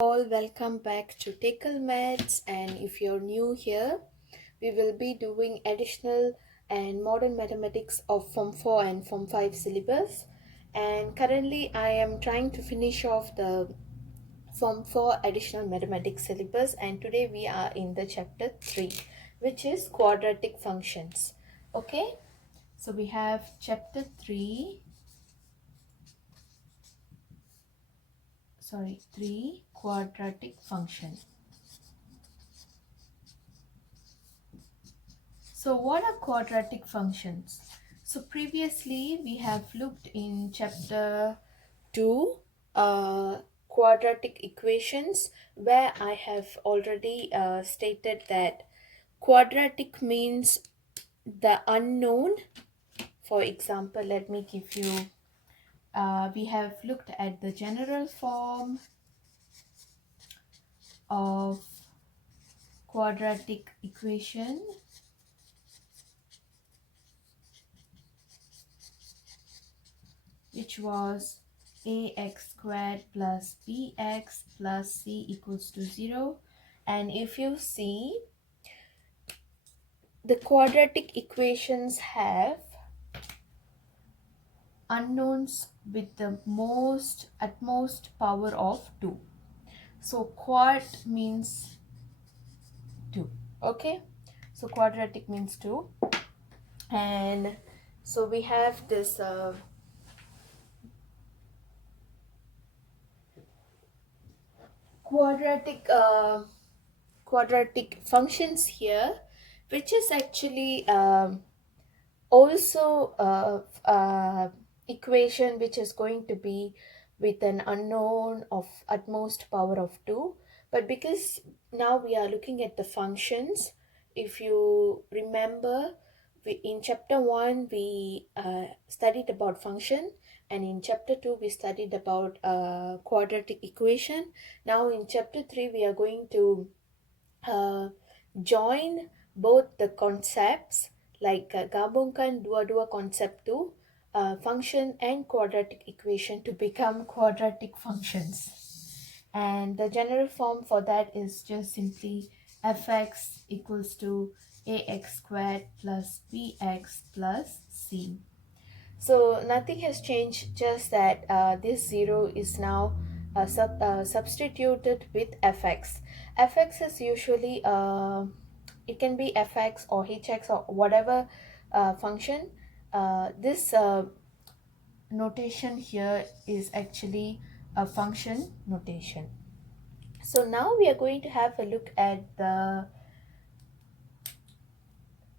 All, welcome back to Tickle Maths, and if you're new here, we will be doing additional and modern mathematics of Form 4 and Form 5 syllabus. And currently I am trying to finish off the Form 4 additional mathematics syllabus, and today we are in the chapter 3, which is quadratic functions. Okay, so we have chapter 3, 3 quadratic function. So what are quadratic functions? So previously we have looked in chapter 2 quadratic equations, where I have already stated that quadratic means the unknown. For example, let me give you, we have looked at the general form of quadratic equation, which was ax squared plus bx plus c equals to 0. And if you see, the quadratic equations have unknowns with the utmost power of 2. So quad means 2. Okay, so quadratic means 2. And so we have this quadratic functions here, which is actually also equation which is going to be with an unknown of utmost power of 2. But because now we are looking at the functions, if you remember, in chapter 1 we studied about function, and in chapter 2 we studied about quadratic equation. Now in chapter 3 we are going to uh, join both the concepts, like gabungkan dua-dua konsep tu, function and quadratic equation, to become quadratic functions. And the general form for that is just simply fx equals to ax squared plus bx plus c. So nothing has changed, just that this 0 is now substituted with fx. Fx is usually, it can be fx or hx or whatever function. This notation here is actually a function notation. So now we are going to have a look at the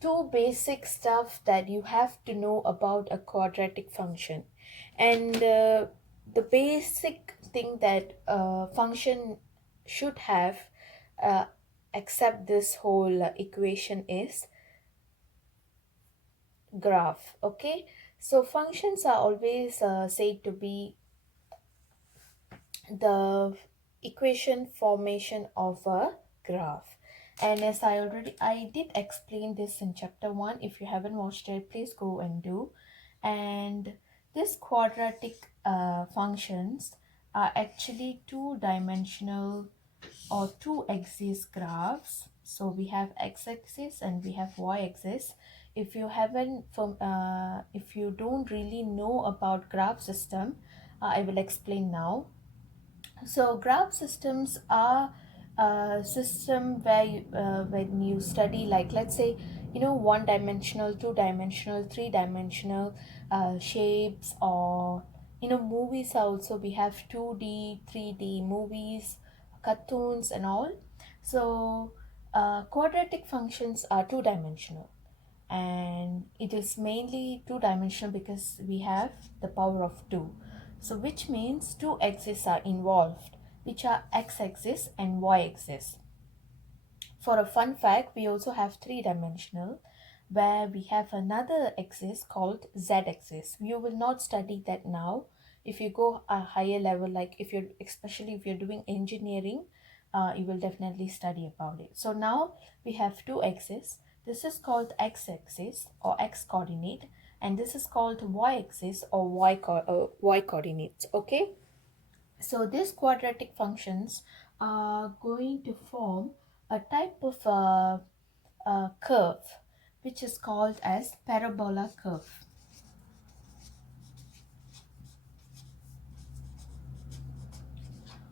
two basic stuff that you have to know about a quadratic function. And the basic thing that a function should have, uh, except this whole equation, is graph. Okay, so functions are always said to be the equation formation of a graph. And as I did explain this in chapter 1. If you haven't watched it, please go and do. And this quadratic functions are actually two-dimensional or two-axis graphs. So we have x-axis and we have y-axis. If you don't really know about graph system, I will explain now. So graph systems are a system where when you study, like, let's say, one dimensional, two dimensional, three dimensional shapes, or movies also. We have 2D, 3D movies, cartoons and all. So quadratic functions are two dimensional, and it is mainly two dimensional because we have the power of 2. So which means two axes are involved, which are x-axis and y-axis. For a fun fact, we also have three-dimensional, where we have another axis called z-axis. You will not study that now. If you go a higher level, like especially if you're doing engineering, you will definitely study about it. So now we have two axes. This is called x-axis or x coordinate, and this is called y-axis or y coordinates. Okay, so these quadratic functions are going to form a type of curve which is called as parabola curve.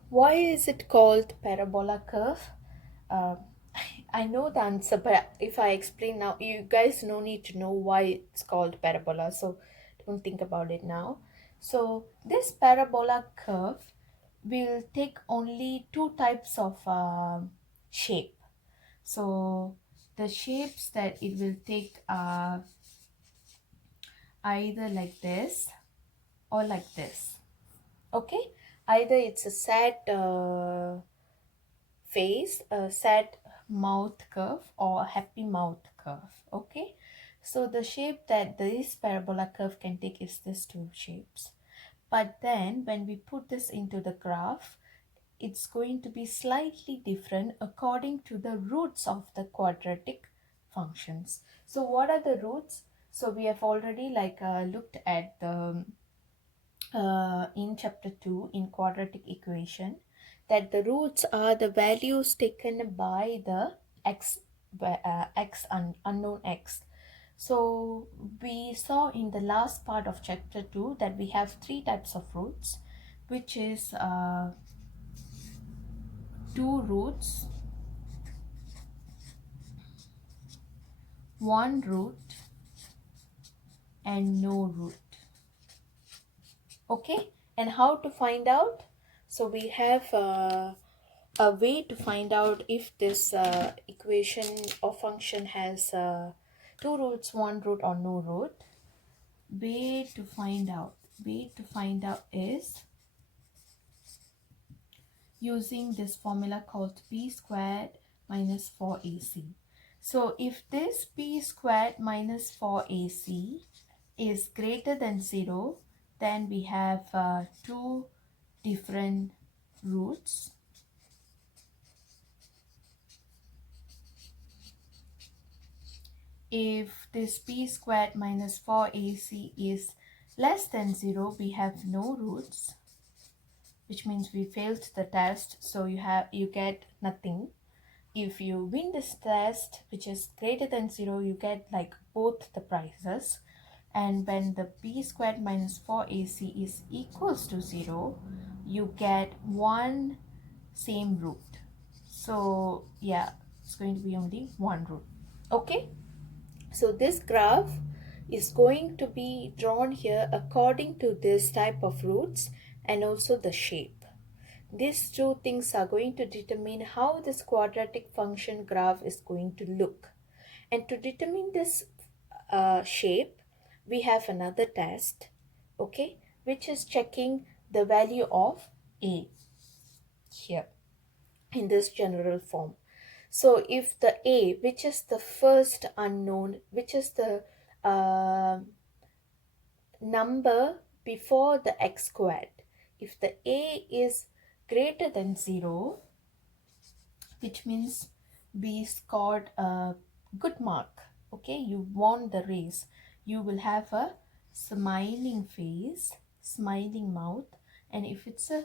Why is it called parabola curve? Uh, I know the answer, but if I explain now, you guys no need to know why it's called parabola, so don't think about it now. So this parabola curve will take only two types of shape. So the shapes that it will take are either like this or like this. Okay, either it's a sad face, a sad mouth curve, or a happy mouth curve. Okay, so the shape that this parabola curve can take is these two shapes. But then when we put this into the graph, it's going to be slightly different according to the roots of the quadratic functions. So what are the roots? So we have already looked at the in chapter 2 in quadratic equation, that the roots are the values taken by the x, unknown x. So we saw in the last part of chapter 2 that we have three types of roots, which is two roots, one root, and no root. Okay, and how to find out? So we have a way to find out if this equation or function has two roots, one root, or no root. Way to find out is using this formula called p squared minus 4ac. So if this p squared minus 4ac is greater than 0, then we have two different roots. If this p squared minus 4ac is less than 0, we have no roots, which means we failed the test, so you get nothing. If you win this test, which is greater than 0, you get like both the prizes. And when the p squared minus 4ac is equals to 0, you get one same root. So yeah, it's going to be only one root. Okay, so this graph is going to be drawn here according to this type of roots and also the shape. These two things are going to determine how this quadratic function graph is going to look. And to determine this shape, we have another test, okay, which is checking the value of a here in this general form. So if the a, which is the first unknown, which is the uh, number before the x squared, if the a is greater than 0, which means we scored a good mark, okay, you won the race, you will have a smiling face, smiling mouth. And if it's a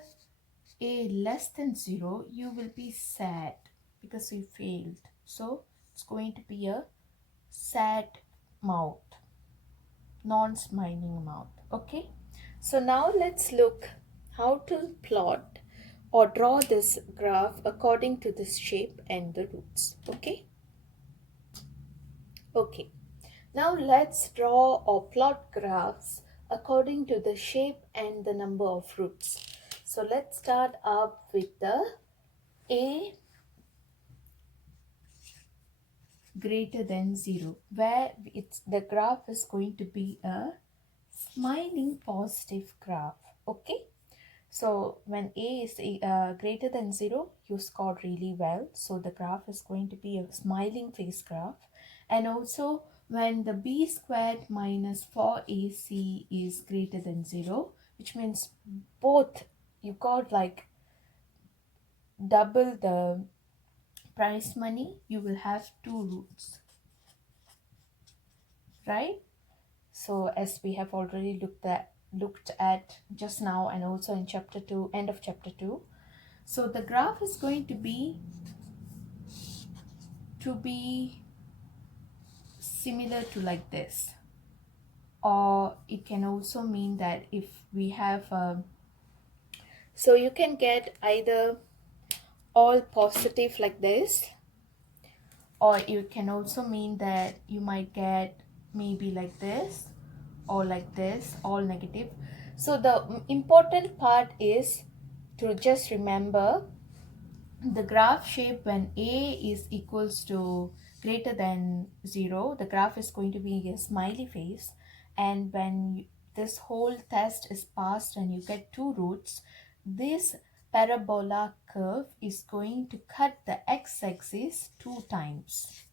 less than 0, you will be sad because you failed, so it's going to be a sad mouth, non-smiling mouth. Okay, so now let's look how to plot or draw this graph according to this shape and the roots. Okay, now let's draw or plot graphs according to the shape and the number of roots. So let's start up with the a greater than 0, where the graph is going to be a smiling positive graph. Okay, so when a is greater than 0, you scored really well, so the graph is going to be a smiling face graph. And also when the b squared minus 4ac is greater than 0, which means both you got like double the prize money, you will have two roots, right? So as we have already looked at just now and also in chapter 2, end of chapter 2. So the graph is going to be similar to like this, or it can also mean that if we have so you can get either all positive like this, or it can also mean that you might get maybe like this or like this, all negative. So the important part is to just remember the graph shape. When a is equals to greater than 0, the graph is going to be a smiley face. And when this whole test is passed and you get 2 roots, this parabola curve is going to cut the x-axis 2 times.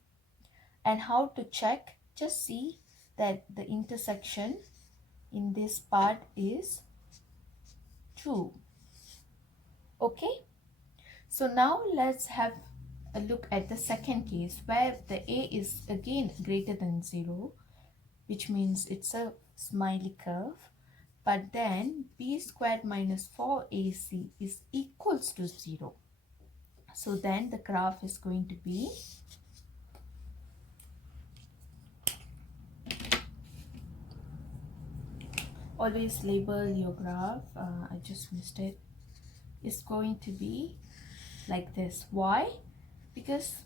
And how to check? Just see that the intersection in this part is 2. Okay, so now let's have a look at the second case where the a is again greater than 0, which means it's a smiley curve, but then b squared minus 4ac is equals to 0. So then the graph is going to be always label your graph. I just missed it. It's going to be like this. Why? Because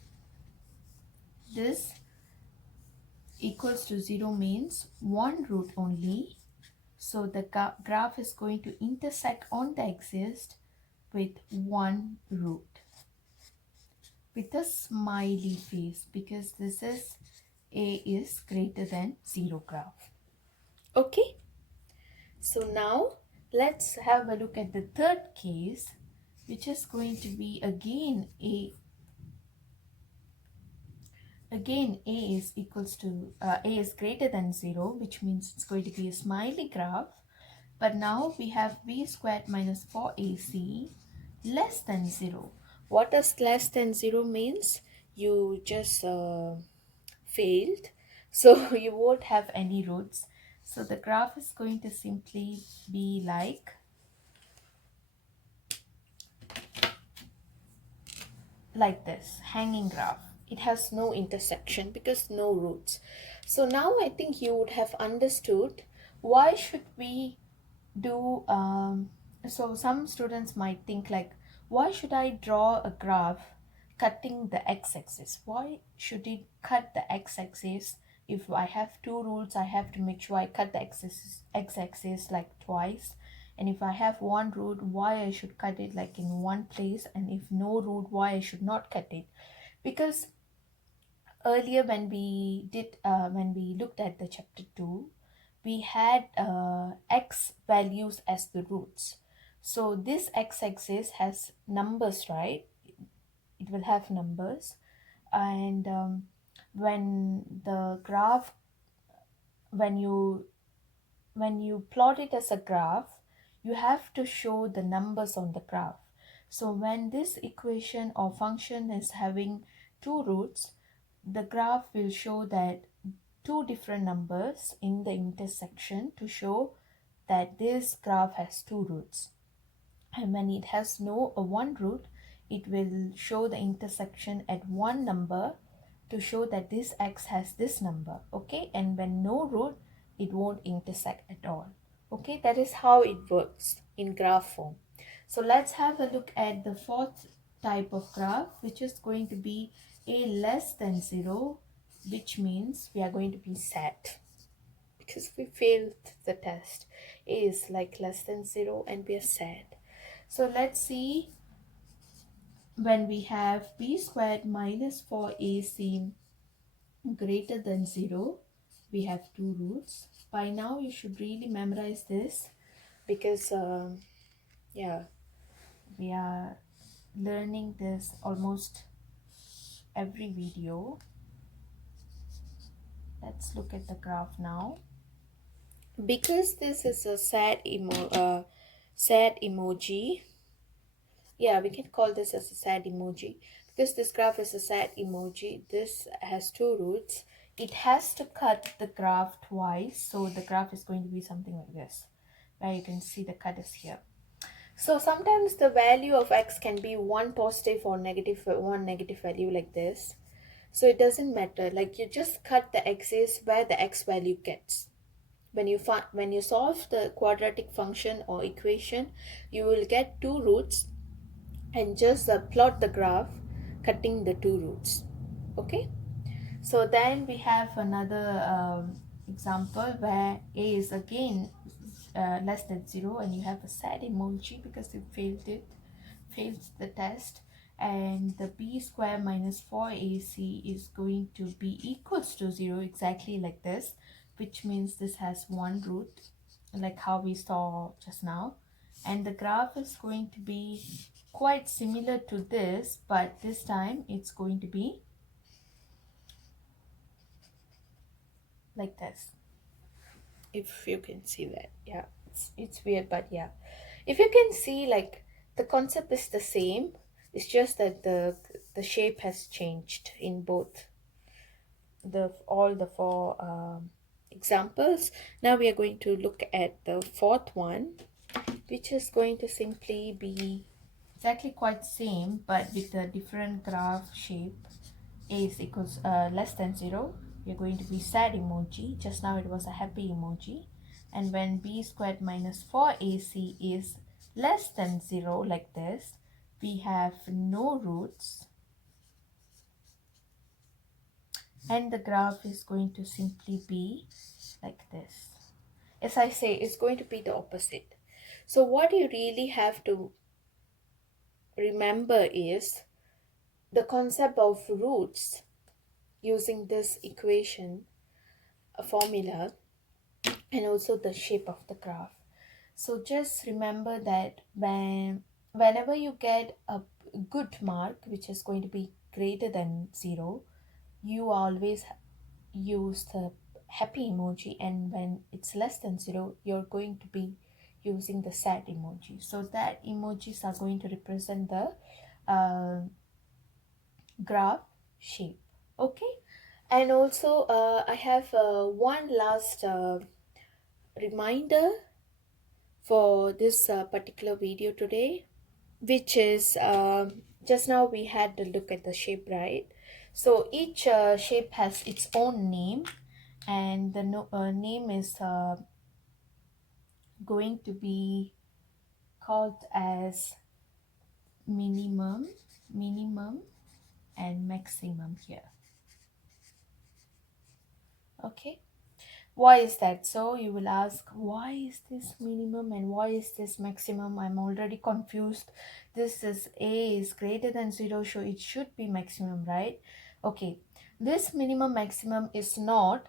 this equals to 0 means one root only. So the graph is going to intersect on the axis with one root with a smiley face, because this is a is greater than 0 graph. Okay, so now let's have a look at the third case, which is going to be again a is equals to a is greater than 0, which means it's going to be a smiley graph. But now we have b squared minus 4ac less than 0. What does less than 0 means? You just failed, so you won't have any roots. So the graph is going to simply be like this, hanging graph. It has no intersection because no roots. So now I think you would have understood why should we do so some students might think like, why should I draw a graph cutting the x-axis? Why should it cut the x-axis? If I have 2 roots, I have to make sure I cut the x-axis like twice. And if I have 1 root, why I should cut it like in one place? And if no root, why I should not cut it? Because earlier when we looked at the chapter 2, we had x values as the roots. So this x-axis has numbers, right? It will have numbers. And when the graph, when you plot it as a graph, you have to show the numbers on the graph. So when this equation or function is having 2 roots, the graph will show that 2 different numbers in the intersection to show that this graph has 2 roots. And when it has no one root, it will show the intersection at one number to show that this x has this number. Okay, and when no root, it won't intersect at all. Okay, that is how it works in graph form. So let's have a look at the fourth type of graph, which is going to be a less than 0, which means we are going to be sad because we failed the test. A is like less than 0 and we are sad. So let's see, when we have b squared minus 4ac greater than 0, we have 2 roots. By now you should really memorize this because yeah, we are learning this almost every video. Let's look at the graph now. Because this is a sad emoji, yeah, we can call this as a sad emoji. Because this graph is a sad emoji, this has 2 roots. It has to cut the graph twice, so the graph is going to be something like this, where you can see the cut is here. So sometimes the value of x can be one positive or negative, one negative value like this. So it doesn't matter, like you just cut the x's where the x value gets. When you solve the quadratic function or equation, you will get two roots, and just plot the graph cutting the two roots. Okay, so then we have another example where a is again less than 0, and you have a sad emoji because you failed the test. And the b square minus 4ac is going to be equals to 0, exactly like this, which means this has one root, like how we saw just now. And the graph is going to be quite similar to this, but this time it's going to be like this, if you can see that. Yeah, it's weird, but yeah, if you can see, like, the concept is the same. It's just that the shape has changed in both the all the four examples. Now we are going to look at the fourth one, which is going to simply be exactly quite same but with a different graph shape. A is equals less than 0, we're going to be sad emoji. Just now it was a happy emoji. And when b squared minus 4ac is less than 0 like this, we have no roots, and the graph is going to simply be like this. As I say, it's going to be the opposite. So what you really have to remember is the concept of roots using this equation, a formula, and also the shape of the graph. So just remember that whenever you get a good mark, which is going to be greater than 0, you always use the happy emoji, and when it's less than 0, you're going to be using the sad emoji. So that emojis are going to represent the graph shape. Okay, and also I have one last reminder for this particular video today, which is just now we had to look at the shape, right? So each shape has its own name, and the name is going to be called as minimum and maximum here. Okay, why is that? So you will ask, why is this minimum and why is this maximum? I'm already confused. This is a is greater than 0, so it should be maximum, right? Okay, this minimum maximum is not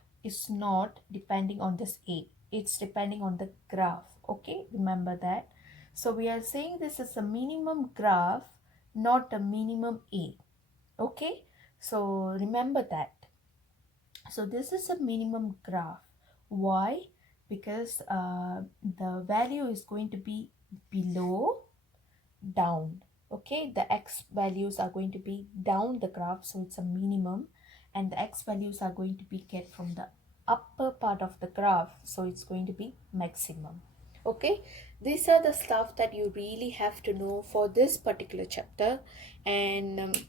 depending on this a, it's depending on the graph. Okay, remember that. So we are saying this is a minimum graph, not a minimum a. Okay, so remember that. So this is a minimum graph. Why? Because the value is going to be below, down. Okay, the x values are going to be down the graph, so it's a minimum, and the x values are going to be get from the upper part of the graph, so it's going to be maximum. Okay, these are the stuff that you really have to know for this particular chapter. And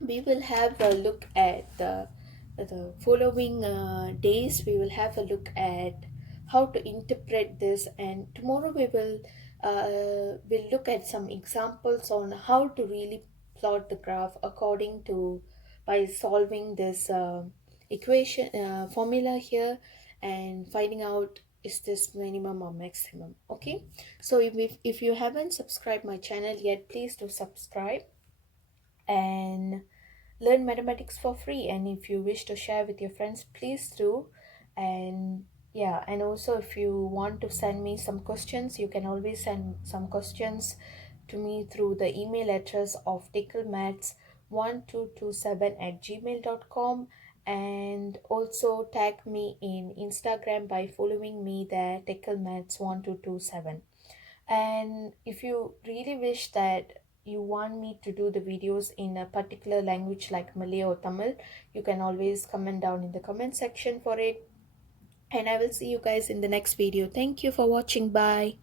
we will have a look at the following days. We will have a look at how to interpret this, and tomorrow we'll look at some examples on how to really plot the graph according to by solving this equation formula here, and finding out is this minimum or maximum. Okay, so if you haven't subscribed my channel yet, please do subscribe and learn mathematics for free. And if you wish to share with your friends, please do. And yeah, and also if you want to send me some questions, you can always send some questions to me through the email address of ticklemaths1227@gmail.com. And also tag me in Instagram by following me there, ticklemaths1227. And if you really wish that you want me to do the videos in a particular language like Malay or Tamil, you can always comment down in the comment section for it. And I will see you guys in the next video. Thank you for watching. Bye.